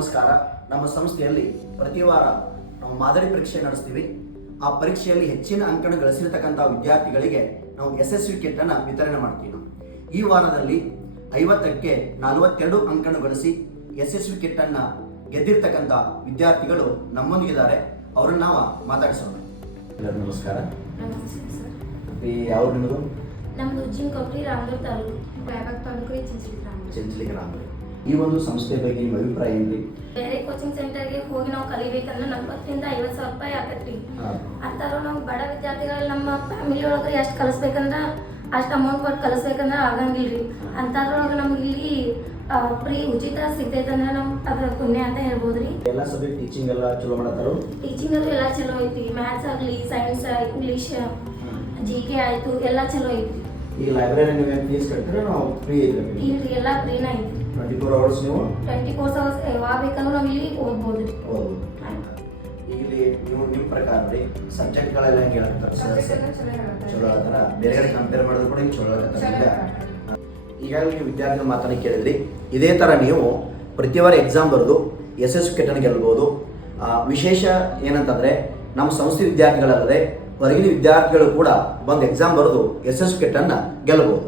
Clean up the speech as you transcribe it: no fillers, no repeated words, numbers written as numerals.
ನಮಸ್ಕಾರ. ನಮ್ಮ ಸಂಸ್ಥೆಯಲ್ಲಿ ಪ್ರತಿ ವಾರ ನಾವು ಮಾದರಿ ಪರೀಕ್ಷೆ ನಡೆಸ್ತೀವಿ. ಆ ಪರೀಕ್ಷೆಯಲ್ಲಿ ಹೆಚ್ಚಿನ ಅಂಕಣ ಗಳಿಸಿರ್ತಕ್ಕಂಥ ವಿದ್ಯಾರ್ಥಿಗಳಿಗೆ ನಾವು ಯಶಸ್ವಿ ಕಿಟ್ ಅನ್ನು ವಿತರಣೆ ಮಾಡ್ತೀವಿ. ಈ ವಾರದಲ್ಲಿ 50ಕ್ಕೆ 42 ಅಂಕಣ ಗಳಿಸಿ ಯಶಸ್ವಿ ಕಿಟ್ ಅನ್ನು ಗೆದ್ದಿರ್ತಕ್ಕಂಥ ವಿದ್ಯಾರ್ಥಿಗಳು ನಮ್ಮೊಂದಿಗಿದ್ದಾರೆ. ಅವ್ರನ್ನ ನಾವು ಮಾತಾಡಿಸೋಣ. ಎಲ್ಲರಿಗೂ ನಮಸ್ಕಾರ. ಯಾವ ನಿಮ್ಮದು? ನಮ್ಮದು ಜಿಂಕೊಪ್ಪಲಿ ರಾಮದುರ್ಗ ತಾಲೂಕು ಚಿಂಚಲಿ ಗ್ರಾಮ. ಈ ಒಂದು ಸಂಸ್ಥೆ ಬಗ್ಗೆ ನಿಮ್ಮ ಅಭಿಪ್ರಾಯ ಏನ್ರಿ? ಬೇರೆ ಕೋಚಿಂಗ್ ಸೆಂಟರ್ಗೆ ಹೋಗಿ ನಾವು ಕಲಿಬೇಕಂದ್ರೆ 40ರಿಂದ 50 ಸಾವಿರ ರೂಪಾಯಿ ಆಗತ್ರಿ. ಅಂತಾರು ನಾವು ಬಡ ವಿದ್ಯಾರ್ಥಿಗಳು ನಮ್ಮ ಫ್ಯಾಮಿಲಿ ಒಳಗೆ ಎಷ್ಟು ಕಲಿಸ್ಬೇಕಂದ್ರೆ ಅಷ್ಟು ಅಮೌಂಟ್ ಕೊಟ್ಟು ಕಲಿಸ್ಬೇಕಂದ್ರೆ ಆಗಂಗಿಲ್ರಿ. ಅಂತಾದ್ರೊಳಗೆ ನಮ್ಗೆ ಇಲ್ಲಿ ಫ್ರೀ ಉಚಿತ ಸಿಗ್ತೈತೆ ಅಂದ್ರೆ ನಮ್ಗೆ ಅದ್ರ ಪುಣ್ಯ ಅಂತ ಹೇಳ್ಬೋದ್ರಿ. ಎಲ್ಲ ಸಬ್ಜೆಕ್ಟ್ ಟೀಚಿಂಗ್ ಎಲ್ಲ ಚಲೋ ಮಾಡತ್ತಾರೋ? ಟೀಚಿಂಗ್ ಅದು ಎಲ್ಲ ಚಲೋ ಐತಿ. ಮ್ಯಾಥ್ಸ್ ಆಗಲಿ, ಸೈನ್ಸ್, ಇಂಗ್ಲೀಷ್, GK ಆಯ್ತು, ಎಲ್ಲ ಚಲೋ ಐತಿ. ಈ ಲೈಬ್ರರಿ ನೀವು ಫೀಸ್ ಕಟ್ಟಿದ್ರೆ ನಾವು ಫ್ರೀ ಐತೆ? ಇಲ್ರಿ, ಎಲ್ಲ ಫ್ರೀನ ಐತಿ. 24 ಅವರ್ಸ್ ನೀವು 24 ಅವರ್ಸ್ ಯಾವಾಗ ಬೇಕಂದ್ರೆ ನಾವು ಇಲ್ಲಿ ಓದ್ಬೋದು. ಇಲ್ಲಿ ನೀವು ನಿಮ್ಮ ಪ್ರಕಾರ ರೀ ಸಬ್ಜೆಕ್ಟ್ಗಳೆಲ್ಲ ಹೆಂಗೆ ಹೇಳ್ತಾರೆ? ಚಲೋ ಹೇಳ್ತಾರ? ಬೇರೆ ಕಡೆ ಕಂಪೇರ್ ಮಾಡಿದ್ರು ಕೂಡ ಹಿಂಗೆ ಚಲೋ ಹೇಳ್ತಾರೆ. ಈಗಾಗಲೇ ನೀವು ವಿದ್ಯಾರ್ಥಿಗಳು ಮಾತನ್ನು ಕೇಳಿದ್ರಿ. ಇದೇ ಥರ ನೀವು ಪ್ರತಿ ವಾರ ಎಕ್ಸಾಮ್ ಬರೆದು ಯಶಸ್ವಿ ಕಿಟ್ಟನ್ನು ಗೆಲ್ಬೋದು. ವಿಶೇಷ ಏನಂತಂದರೆ ನಮ್ಮ ಸಂಸ್ಥೆ ವಿದ್ಯಾರ್ಥಿಗಳಲ್ಲದೆ ಹೊರಗಿನ ವಿದ್ಯಾರ್ಥಿಗಳು ಕೂಡ ಬಂದು ಎಕ್ಸಾಮ್ ಬರೆದು ಯಶಸ್ವಿ ಕಿಟ್ಟನ್ನು ಗೆಲ್ಲಬಹುದು.